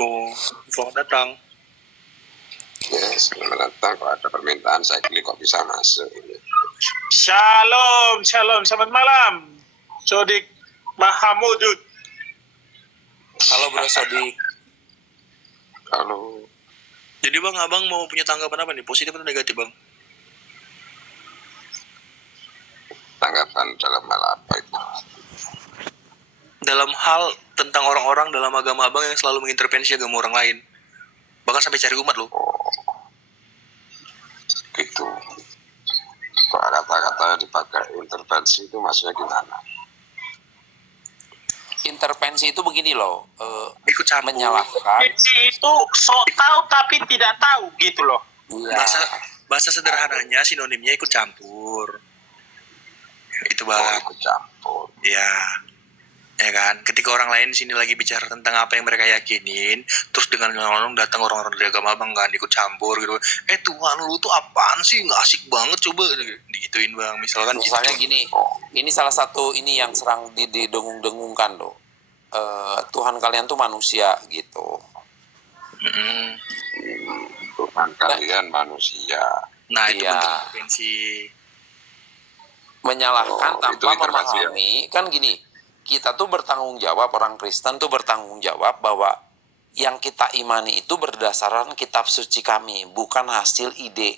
Oh, selamat datang. Yes, selamat datang. Kalau ada permintaan saya klik kok bisa masuk. Shalom, shalom, selamat malam. Sodik Mahamudud. Halo Bro Sodik. Kalau Jadi bang, abang mau punya tanggapan apa nih? Positif atau negatif bang? tanggapan dalam hal apa itu? Dalam hal tentang orang-orang dalam agama abang yang selalu mengintervensi agama orang lain. Bahkan sampai cari umat loh. Gitu. Kok kata-kata dipakai intervensi itu maksudnya gimana? Intervensi itu begini loh, Ikut campur. menyalahkan. Itu sok tahu tapi tidak tahu gitu loh. Iya. Bahasa sederhananya sinonimnya ikut campur. Itu bang. Ikut campur. Iya. Ya kan, ketika orang lain di sini lagi bicara tentang apa yang mereka yakinin, terus dengan nyolong datang orang-orang dari agama abang kan ikut campur gitu. Tuhan lu tuh apaan sih, nggak asik banget, coba digituin bang. Misalnya gitu. gini, ini salah satu ini yang serang didengung-dengungkan loh. Tuhan kalian tuh manusia gitu. Tuhan kalian manusia. Nah itu iya. bentuk intervensi. Menyalahkan tanpa memahami, kan gini. Kita tuh bertanggung jawab, orang Kristen tuh bertanggung jawab bahwa yang kita imani itu berdasarkan kitab suci kami, bukan hasil ide.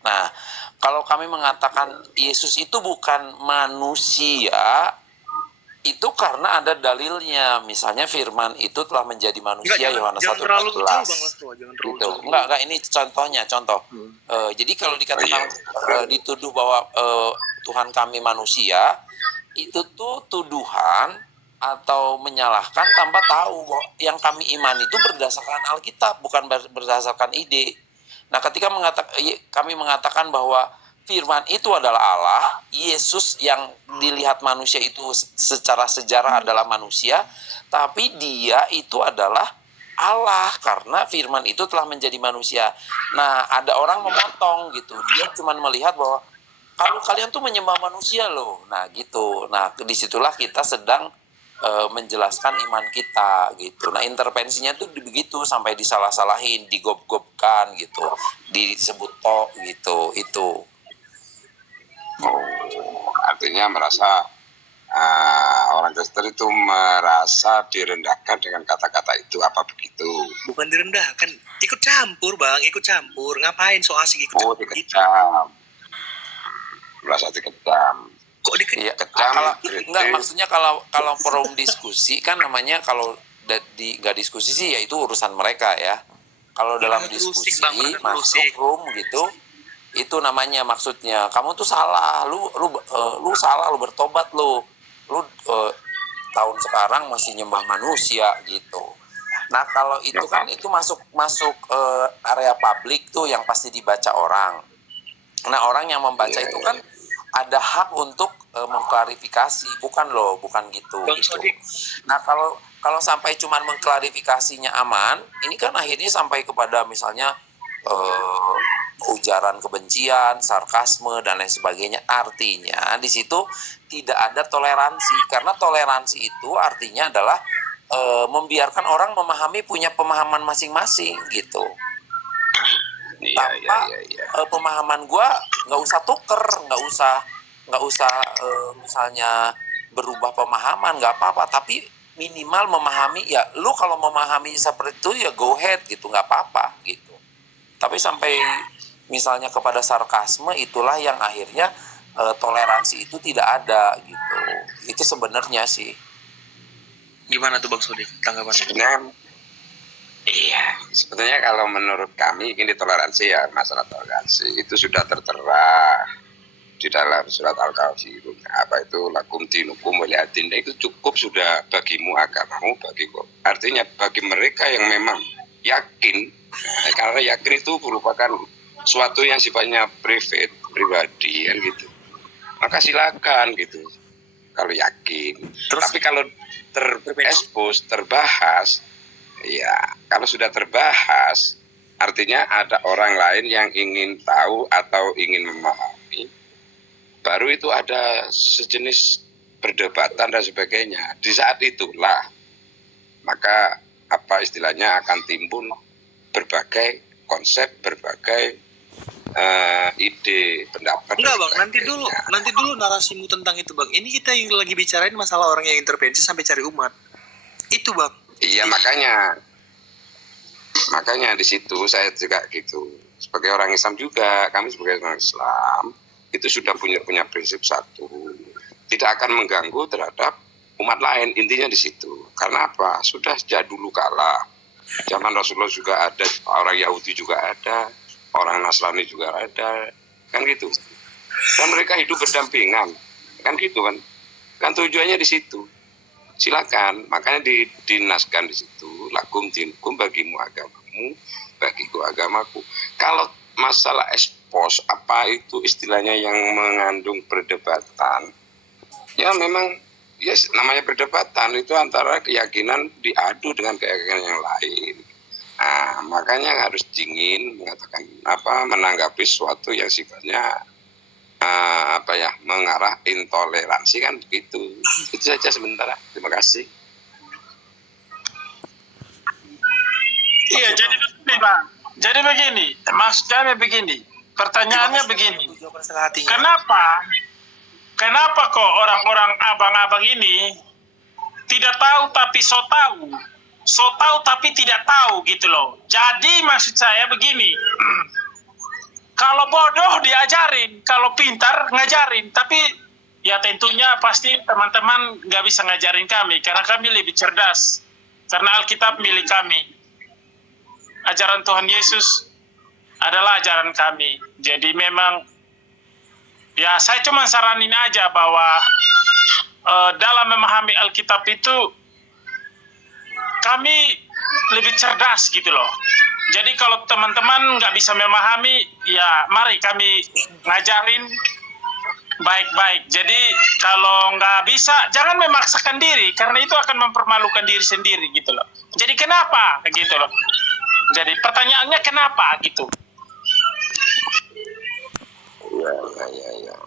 Nah, kalau kami mengatakan Yesus itu bukan manusia, itu karena ada dalilnya. Misalnya firman itu telah menjadi manusia, Yohanes 1:14. Gitu. Enggak, ini contoh. Jadi kalau dikatakan dituduh bahwa Tuhan kami manusia, itu tuh tuduhan atau menyalahkan tanpa tahu bahwa yang kami imani itu berdasarkan Alkitab, bukan berdasarkan ide. Nah, ketika kami mengatakan bahwa firman itu adalah Allah, Yesus yang dilihat manusia itu secara sejarah adalah manusia, tapi dia itu adalah Allah karena firman itu telah menjadi manusia. Nah, ada orang memotong gitu, dia cuma melihat bahwa kalau kalian tuh menyembah manusia loh. Nah gitu. Nah disitulah kita sedang menjelaskan iman kita gitu. Nah intervensinya tuh begitu sampai disalah-salahin, digob-gobkan gitu, disebut gitu. Itu. Artinya merasa orang Kristen itu merasa direndahkan dengan kata-kata itu, apa begitu? Bukan direndahkan, ikut campur bang, ikut campur. Ngapain so asik ikut campur? Dikecam. Merasa dikecam. Kok dikecam? Enggak, maksudnya kalau forum diskusi kan namanya, kalau nggak diskusi sih ya itu urusan mereka ya. Kalau dalam diskusi masuk room gitu, itu namanya maksudnya kamu tuh salah, lu salah, lu bertobat lu tahun sekarang masih nyembah manusia gitu. Nah kalau itu kan itu masuk area publik tuh yang pasti dibaca orang. Nah orang yang membaca itu kan ada hak untuk mengklarifikasi, bukan gitu. Nah kalau sampai cuman mengklarifikasinya aman, ini kan akhirnya sampai kepada misalnya ujaran kebencian, sarkasme dan lain sebagainya. Artinya di situ tidak ada toleransi, karena toleransi itu artinya adalah membiarkan orang memahami, punya pemahaman masing-masing gitu. Tanpa pemahaman gue nggak usah tuker, nggak usah misalnya berubah pemahaman, nggak apa-apa, tapi minimal memahami. Ya lu kalau memahami seperti itu ya go ahead gitu, nggak apa-apa gitu. Tapi sampai misalnya kepada sarkasme, itulah yang akhirnya toleransi itu tidak ada gitu. Itu sebenarnya sih. Gimana tuh Bang Sodik tanggapannya? Iya, sebetulnya kalau menurut kami ini toleransi ya, masalah toleransi itu sudah tertera di dalam surat Al-Kafirun. Apa itu lakum dinukum waliyadin, itu cukup sudah bagimu agamamu bagiku. Artinya bagi mereka yang memang yakin, karena yakin itu merupakan suatu yang sifatnya pribadi kan gitu. Maka silakan gitu kalau yakin. Terus, tapi kalau terekspos, terbahas, ya kalau sudah terbahas, artinya ada orang lain yang ingin tahu atau ingin memahami, baru itu ada sejenis perdebatan dan sebagainya. Di saat itulah maka apa istilahnya akan timbul berbagai konsep, berbagai ide, pendapat. Enggak dan bang, sebagainya. nanti dulu narasimu tentang itu bang. Ini kita yang lagi bicarain masalah orang yang intervensi sampai cari umat. Itu bang. Iya, makanya di situ saya juga gitu. Sebagai orang Islam juga, kami sebagai orang Islam itu sudah punya prinsip satu, tidak akan mengganggu terhadap umat lain. Intinya di situ. Karena apa? Sudah sejak dulu kala, zaman Rasulullah juga ada, orang Yahudi juga ada, orang Nasrani juga ada, kan gitu. Dan mereka hidup berdampingan, kan gitu kan. Kan tujuannya di situ. Silakan, makanya dinaskan di situ. Lakum dinukum, bagimu agamamu, bagiku agamaku. Kalau masalah ekspos, apa itu istilahnya yang mengandung perdebatan, ya memang ya namanya perdebatan itu antara keyakinan diadu dengan keyakinan yang lain. Nah, makanya harus dingin mengatakan menanggapi sesuatu yang sifatnya mengarah intoleransi, kan begitu. Itu saja sementara. Terima kasih. Iya, jadi begini bang. Jadi begini, maksudnya begini. Pertanyaannya begini. Jawaban setengah hatinya. Kenapa kok orang-orang abang-abang ini tidak tahu tapi so tahu tapi tidak tahu gitu loh. Jadi maksud saya begini. Kalau bodoh diajarin, kalau pintar ngajarin. Tapi ya tentunya pasti teman-teman nggak bisa ngajarin kami karena kami lebih cerdas. Karena Alkitab milik kami. Ajaran Tuhan Yesus adalah ajaran kami. Jadi memang ya saya cuma saranin aja bahwa dalam memahami Alkitab itu kami lebih cerdas gitu loh. Jadi kalau teman-teman nggak bisa memahami, ya mari kami ngajarin baik-baik. Jadi kalau nggak bisa, jangan memaksakan diri, karena itu akan mempermalukan diri sendiri gitu loh. Jadi kenapa gitu loh. Jadi pertanyaannya kenapa gitu. Ya.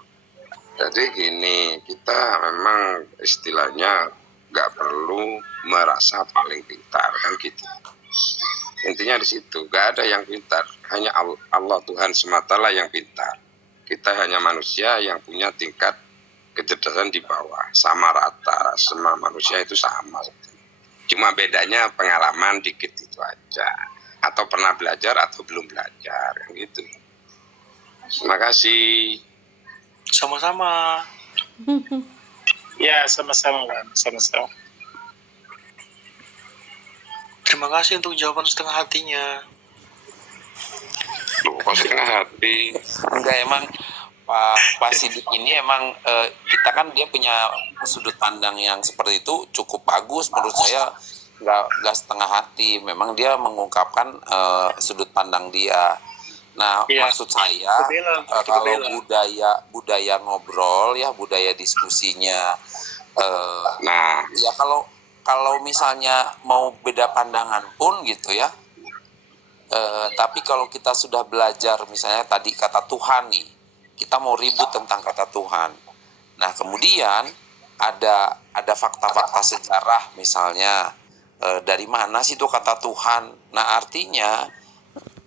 Jadi gini, kita memang istilahnya nggak perlu merasa paling pintar, kan gitu. Intinya di situ, nggak ada yang pintar, hanya Allah Tuhan semata lah yang pintar. Kita hanya manusia yang punya tingkat kecerdasan di bawah, sama rata, semua manusia itu sama. Cuma bedanya pengalaman dikit itu aja, atau pernah belajar atau belum belajar, kan gitu. Terima kasih. Sama-sama. Ya sama-sama kan, sama-sama. Terima kasih untuk jawaban setengah hatinya. Loh, kok setengah hati? Enggak, emang Pak Sidik ini emang kita kan dia punya sudut pandang yang seperti itu cukup bagus menurut saya, nggak setengah hati, memang dia mengungkapkan sudut pandang dia. Nah, Iya. maksud saya kalau budaya ngobrol ya, budaya diskusinya, Nah, ya kalau misalnya mau beda pandangan pun gitu ya, tapi kalau kita sudah belajar misalnya tadi kata Tuhan nih, kita mau ribut tentang kata Tuhan. Nah kemudian ada fakta-fakta sejarah misalnya, dari mana sih itu kata Tuhan. Nah artinya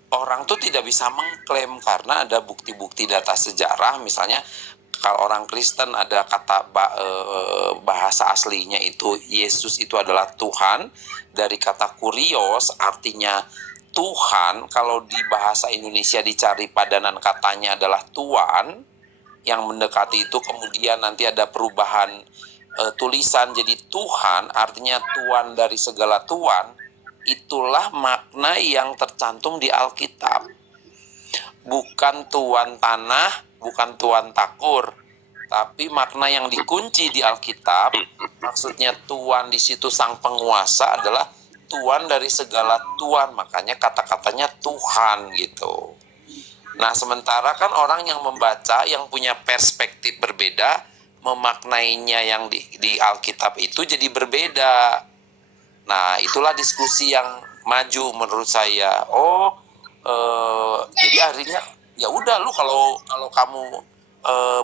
orang tuh tidak bisa mengklaim karena ada bukti-bukti data sejarah. Misalnya kalau orang Kristen ada kata bahasa aslinya itu Yesus itu adalah Tuhan, dari kata kurios artinya Tuhan. Kalau di bahasa Indonesia dicari padanan katanya adalah Tuan, yang mendekati itu kemudian nanti ada perubahan tulisan jadi Tuhan, artinya Tuan dari segala Tuan. Itulah makna yang tercantum di Alkitab. Bukan tuan tanah, bukan tuan takur, tapi makna yang dikunci di Alkitab, maksudnya tuan di situ sang penguasa adalah Tuan dari segala Tuan, makanya kata-katanya Tuhan gitu. Nah sementara kan orang yang membaca, yang punya perspektif berbeda, memaknainya yang di Alkitab itu jadi berbeda. Nah itulah diskusi yang maju menurut saya. Jadi akhirnya ya udah, lu kalau kamu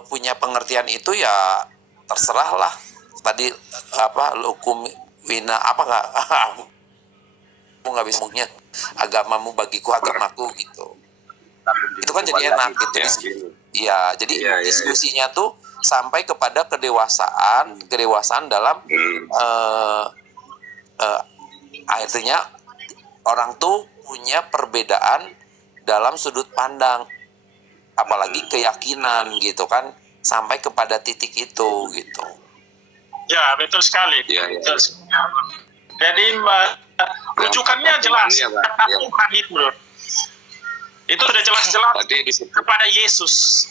punya pengertian itu ya terserahlah. Tadi hukum wina apa nggak nggak bisa ngomongnya agamamu bagiku agamaku gitu. Itu kan jadi enak gitu. Iya, jadi diskusinya tuh sampai kepada kedewasaan dalam akhirnya orang tuh punya perbedaan dalam sudut pandang, apalagi keyakinan gitu kan, sampai kepada titik itu gitu. Ya, betul sekali. Betul sekali. Jadi rujukannya jelas kata Tuhan itu, bro. Itu sudah jelas-jelas kepada Yesus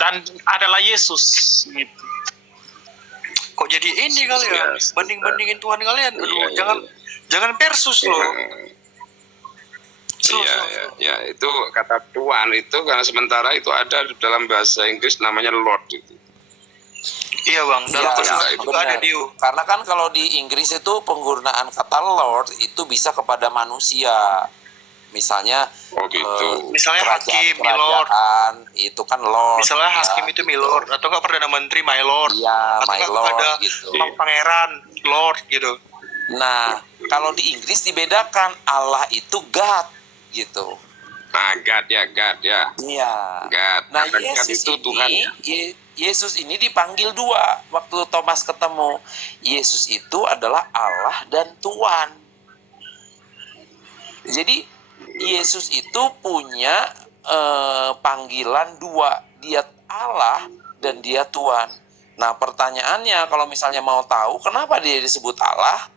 dan adalah Yesus gitu. Kok jadi ini kalian banding-bandingin Tuhan kalian? Aduh, jangan versus loh. Iya, itu kata Tuhan itu karena sementara itu ada dalam bahasa Inggris namanya Lord itu. Iya bang, dalam bahasa Inggris juga ada Dio. Karena kan kalau di Inggris itu penggunaan kata Lord itu bisa kepada manusia. Misalnya misalnya hakim, milord, itu kan Lord. Misalnya hakim itu milord, atau nggak perdana menteri my lord, atau my lord ada gitu. pangeran lord gitu. Nah, kalau di Inggris dibedakan, Allah itu God gitu. Nah, God ya. Iya. God. Nah, Yesus itu Tuhan. Yesus ini dipanggil dua waktu Thomas ketemu. Yesus itu adalah Allah dan Tuhan. Jadi Yesus itu punya panggilan dua, dia Allah dan dia Tuhan. Nah, pertanyaannya kalau misalnya mau tahu kenapa dia disebut Allah?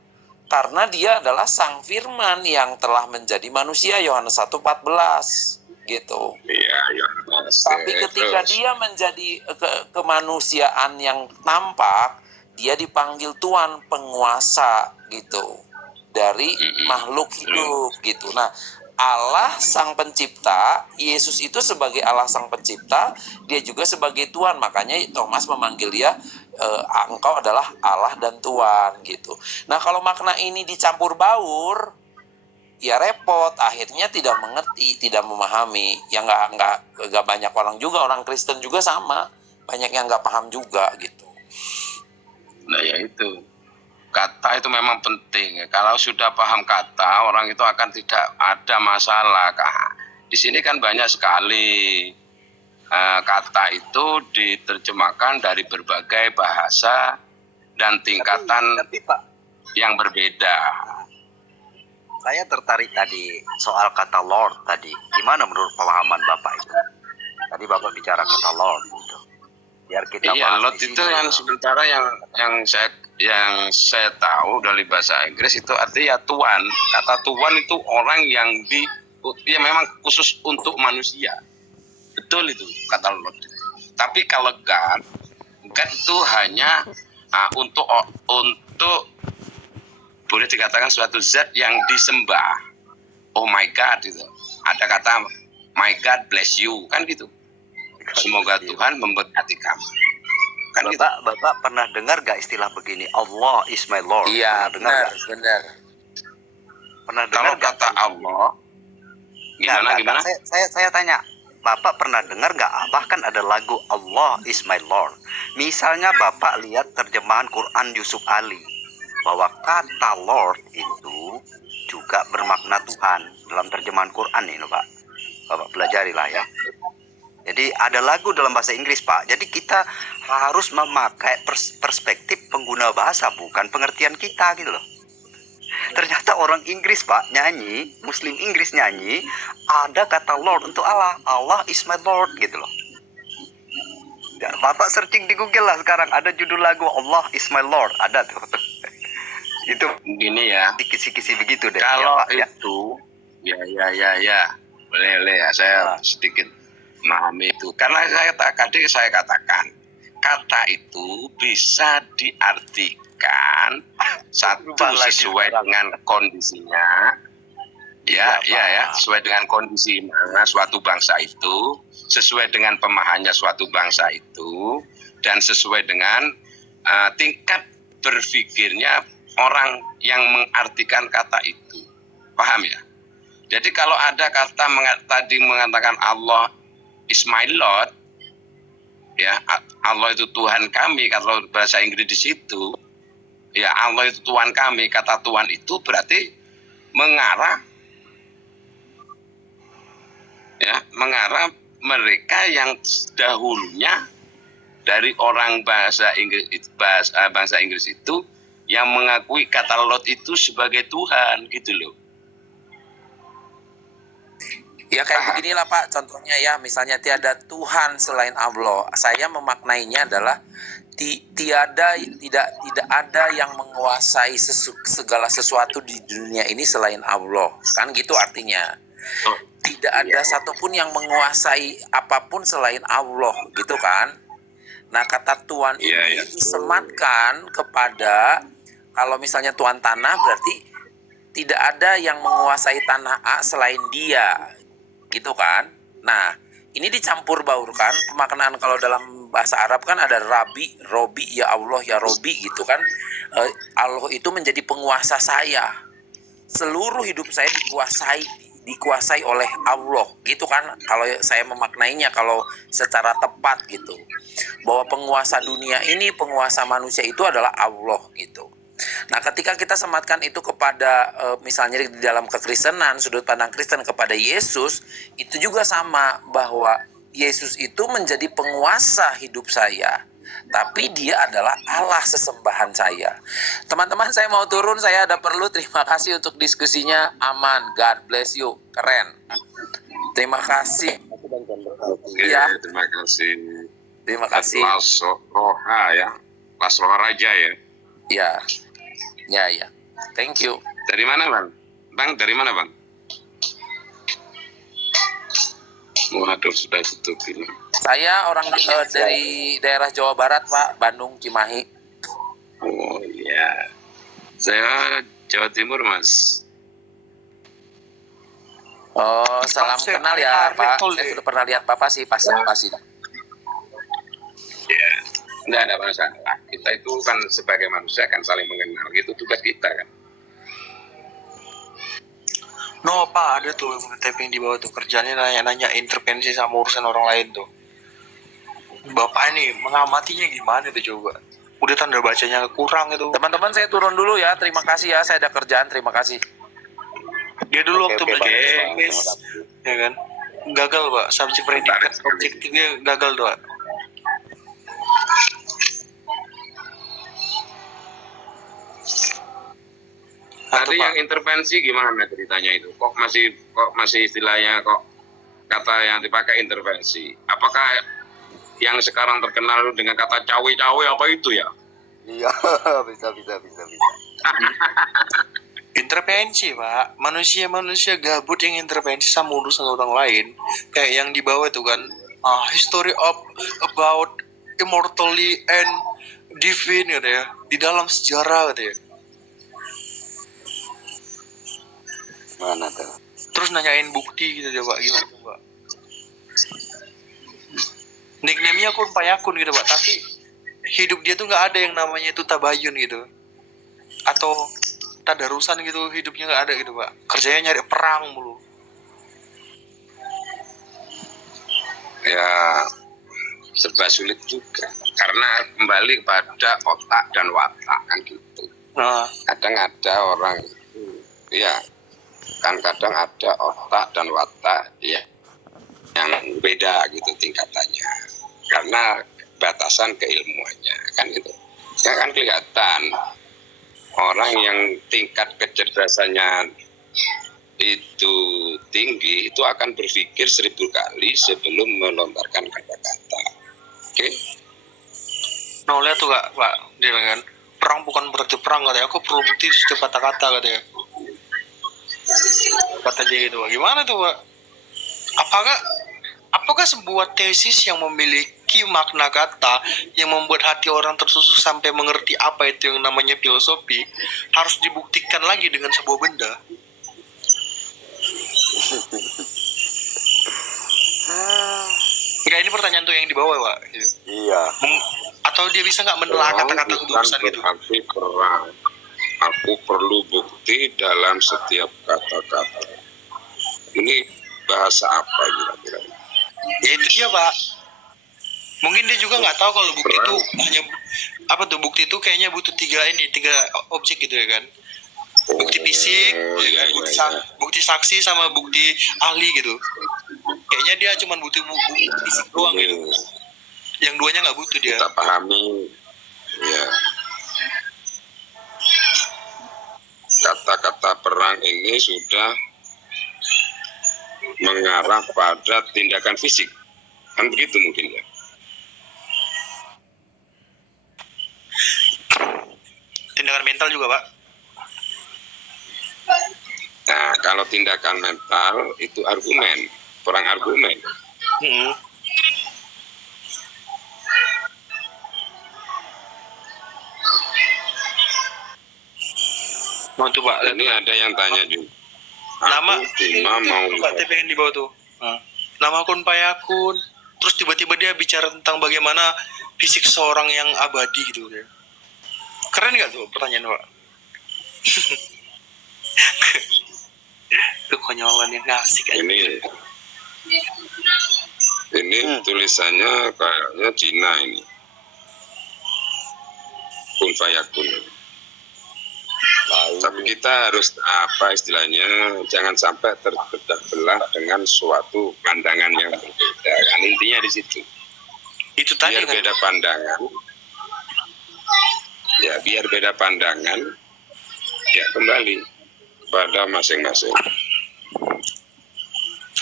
Karena dia adalah Sang Firman yang telah menjadi manusia, Yohanes 1:14 gitu. Iya, Yohanes. Tapi ketika dia menjadi kemanusiaan yang nampak, dia dipanggil Tuhan, penguasa gitu dari makhluk hidup gitu. Nah, Allah Sang Pencipta, Yesus itu sebagai Allah Sang Pencipta, dia juga sebagai Tuhan. Makanya Thomas memanggil dia, engkau adalah Allah dan Tuhan gitu. Nah, kalau makna ini dicampur baur, ya repot. Akhirnya tidak mengerti, tidak memahami. Ya nggak banyak orang juga, orang Kristen juga sama, banyak yang nggak paham juga gitu. Nah, ya itu. Kata itu memang penting. Kalau sudah paham kata, orang itu akan tidak ada masalah. Di sini kan banyak sekali kata itu diterjemahkan dari berbagai bahasa dan tingkatan tapi Pak, yang berbeda. saya tertarik tadi soal kata Lord tadi. Gimana menurut pemahaman Bapak itu? Tadi Bapak bicara kata Lord gitu. Biar kita Iya, bahas Lord di itu sini. yang sementara yang saya tahu dari bahasa Inggris itu artinya Tuhan. Kata Tuhan itu orang yang ya memang khusus untuk manusia. Betul itu kata Lord. Tapi kalau God itu hanya untuk boleh dikatakan suatu zat yang disembah. Oh my God itu. Ada kata my God bless you kan gitu. Semoga Tuhan memberkati kamu. Kan gitu. Bapak pernah dengar gak istilah begini? Allah is my Lord. Iya, Pernah dengar benar. gak? Pernah Kalau dengar gak? kata Allah gimana? Saya tanya, Bapak pernah dengar gak? Bahkan ada lagu Allah is my Lord. Misalnya Bapak lihat terjemahan Quran Yusuf Ali, bahwa kata Lord itu juga bermakna Tuhan dalam terjemahan Quran ini, Pak. Bapak pelajarilah ya. Jadi ada lagu dalam bahasa Inggris, Pak. Jadi kita harus memakai perspektif pengguna bahasa, bukan pengertian kita gitu loh. Ternyata orang Inggris, Pak, nyanyi, Muslim Inggris nyanyi, ada kata Lord untuk Allah. Allah is my Lord gitu loh. Ya, Bapak searching di Google lah sekarang, ada judul lagu Allah is my Lord, ada tuh. Itu Gini ya. kisi-kisi begitu deh. Kalau ya, Pak, itu ya. Boleh ya, saya sedikit memahami itu. Karena saya katakan kata itu bisa diartikan satu sesuai dengan kondisinya. Ya, sesuai dengan kondisi mana suatu bangsa itu, sesuai dengan pemahamannya suatu bangsa itu, dan sesuai dengan tingkat berpikirnya orang yang mengartikan kata itu. Paham ya? Jadi kalau ada kata tadi mengatakan Allah is my Lord, ya Allah itu Tuhan kami, kalau bahasa Inggris di situ, ya Allah itu Tuhan kami, kata Tuhan itu berarti mengarah mereka yang dahulunya dari orang bangsa Inggris itu yang mengakui kata Lord itu sebagai Tuhan gitu loh. Ya kayak beginilah Pak, contohnya ya, misalnya tiada Tuhan selain Allah. Saya memaknainya adalah tidak ada yang menguasai segala sesuatu di dunia ini selain Allah. Kan gitu artinya. Tidak ada satupun yang menguasai apapun selain Allah, gitu kan? Nah, kata Tuhan ini disematkan kepada, kalau misalnya Tuhan tanah berarti tidak ada yang menguasai tanah A selain dia, gitu kan? Nah, ini dicampur baurkan pemaknaan. Kalau dalam bahasa Arab kan ada Rabi, Robi, ya Allah, ya Robi gitu kan. Allah itu menjadi penguasa saya. Seluruh hidup saya dikuasai oleh Allah, gitu kan, kalau saya memaknainya kalau secara tepat gitu. Bahwa penguasa dunia ini, penguasa manusia itu adalah Allah gitu. Nah, ketika kita sematkan itu kepada misalnya di dalam kekristenan, sudut pandang Kristen kepada Yesus, itu juga sama, bahwa Yesus itu menjadi penguasa hidup saya, tapi dia adalah Allah sesembahan saya. Teman-teman, saya mau turun, saya ada perlu. Terima kasih untuk diskusinya. Aman, God bless you, keren. Terima kasih. Oke, Ya. terima kasih. Terima kasih. Roha ya, Mas Roha Raja ya. Ya. Thank you. Dari mana Bang? Bang, dari mana Bang? Waduh, sudah tutup ini. Saya orang dari daerah Jawa Barat, Pak, Bandung, Cimahi. Oh iya, saya Jawa Timur Mas. Oh, salam kenal ya, Pak. Saya sudah pernah lihat Bapak sih, pasti. Ya, nggak ada masalah. Kita itu kan sebagai manusia kan saling mengenal, gitu tugas kita kan. No, Pak, ada tuh yang typing di bawah tuh, kerjanya nanya-nanya intervensi sama urusan orang lain tuh. Bapak ini mengamatinya gimana tuh coba? Udah tanda bacanya kurang itu. Teman-teman, saya turun dulu ya. Terima kasih ya, saya ada kerjaan. Terima kasih. Dia dulu waktu belajar Bang. SMS, ya kan? Gagal, Pak. Subjek predikat objektifnya gagal tuh, Pak. Tadi yang intervensi gimana ceritanya itu? Kok masih istilahnya kok kata yang dipakai intervensi? Apakah yang sekarang terkenal dengan kata cawe-cawe apa itu ya? Iya, bisa. Intervensi, Pak. Manusia gabut yang intervensi sama urusan orang lain. Kayak yang di bawah itu kan, history about immortality and divine gitu ya. Di dalam sejarah gitu ya. Mana tuh? Terus nanyain bukti gitu ya, Pak. Gimana tuh, Pak? Nickname-nya Kun Payakun gitu, Pak. Tapi hidup dia tuh nggak ada yang namanya itu tabayun gitu. Atau tadarusan gitu, hidupnya nggak ada gitu, Pak. Kerjanya nyari perang mulu. Ya, serba sulit juga. Karena kembali pada otak dan watak kan gitu. Nah, Kadang ada orang ya, kan kadang ada otak dan watak ya yang beda gitu tingkatannya. Karena batasan keilmuannya kan gitu. Ya kan kelihatan orang yang tingkat kecerdasannya itu tinggi itu akan berpikir 1000 kali sebelum melontarkan kata-kata. Oke? nah lihat tuh Pak, dia kan perang bukan berarti perang katanya. Aku perlu bukti setiap kata-kata katanya. Kata dia gitu, Pak. Gimana tuh, Pak? Apakah sebuah tesis yang memiliki makna kata yang membuat hati orang tersusun sampai mengerti apa itu yang namanya filosofi harus dibuktikan lagi dengan sebuah benda? Enggak, ini pertanyaan tuh yang di bawah, Pak. Gitu. Iya. Atau dia bisa nggak menelaah kata-kata urusan gitu? Berarti perang. Aku perlu bukti dalam setiap kata-kata. Ini bahasa apa kira-kira? Ya itu dia, Pak. Mungkin dia juga nggak tahu kalau bukti itu hanya apa tuh, bukti itu kayaknya butuh tiga objek gitu ya kan. bukti fisik, ya iya, kan? iya, Bukti, iya. bukti saksi sama bukti ahli gitu. Kayaknya dia cuma butuh bukti fisik doang gitu. Yang duanya nggak butuh dia. Kita pahami, ya, kata-kata perang ini sudah mengarah pada tindakan fisik, kan begitu mungkin ya. Tindakan mental juga, Pak. Nah, kalau tindakan mental itu argumen, perang argumen. Hmm. Mau tuh, Pak. Ini ada yang tanya juga. Nama Aku cuma mau Pak, dia pengen di bawah tuh. Nama akun Payakun. Terus tiba-tiba dia bicara tentang bagaimana fisik seorang yang abadi gitu ya. Keren nggak tuh pertanyaan, Pak? Itu konyolan yang asik aja. ini tulisannya kayaknya Cina ini. Kun fayakun. Tapi kita harus apa istilahnya, jangan sampai terbelah belah dengan suatu pandangan yang berbeda. Kan intinya di situ. Itu tadi Biar kan. beda pandangan. Ya, biar beda pandangan. Ya, kembali pada masing-masing.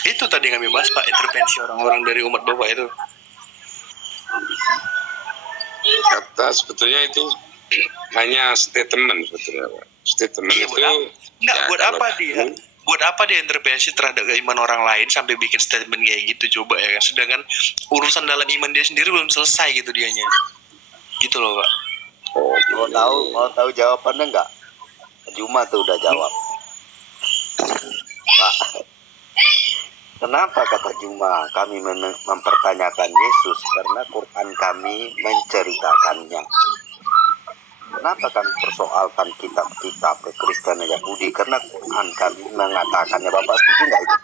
Itu tadi yang kami bahas, Pak, intervensi orang-orang dari umat Bapak itu. Kata sebetulnya itu hanya statement sebetulnya, Pak. Statement Iya, itu buat apa? Enggak, ya, buat kalau apa dia? Buat apa dia intervensi terhadap iman orang lain sampai bikin statement kayak gitu, coba ya kan? Sedangkan urusan dalam iman dia sendiri belum selesai gitu dianya. Gitu loh, Pak. Mau tahu jawabannya nggak? Juma tuh udah jawab. Pak, kenapa kata Juma kami mempertanyakan Yesus? Karena Quran kami menceritakannya. Kenapa kami persoalkan kitab-kitab Kristen Yahudi? Karena Quran kami mengatakannya. Bapak setuju nggak itu?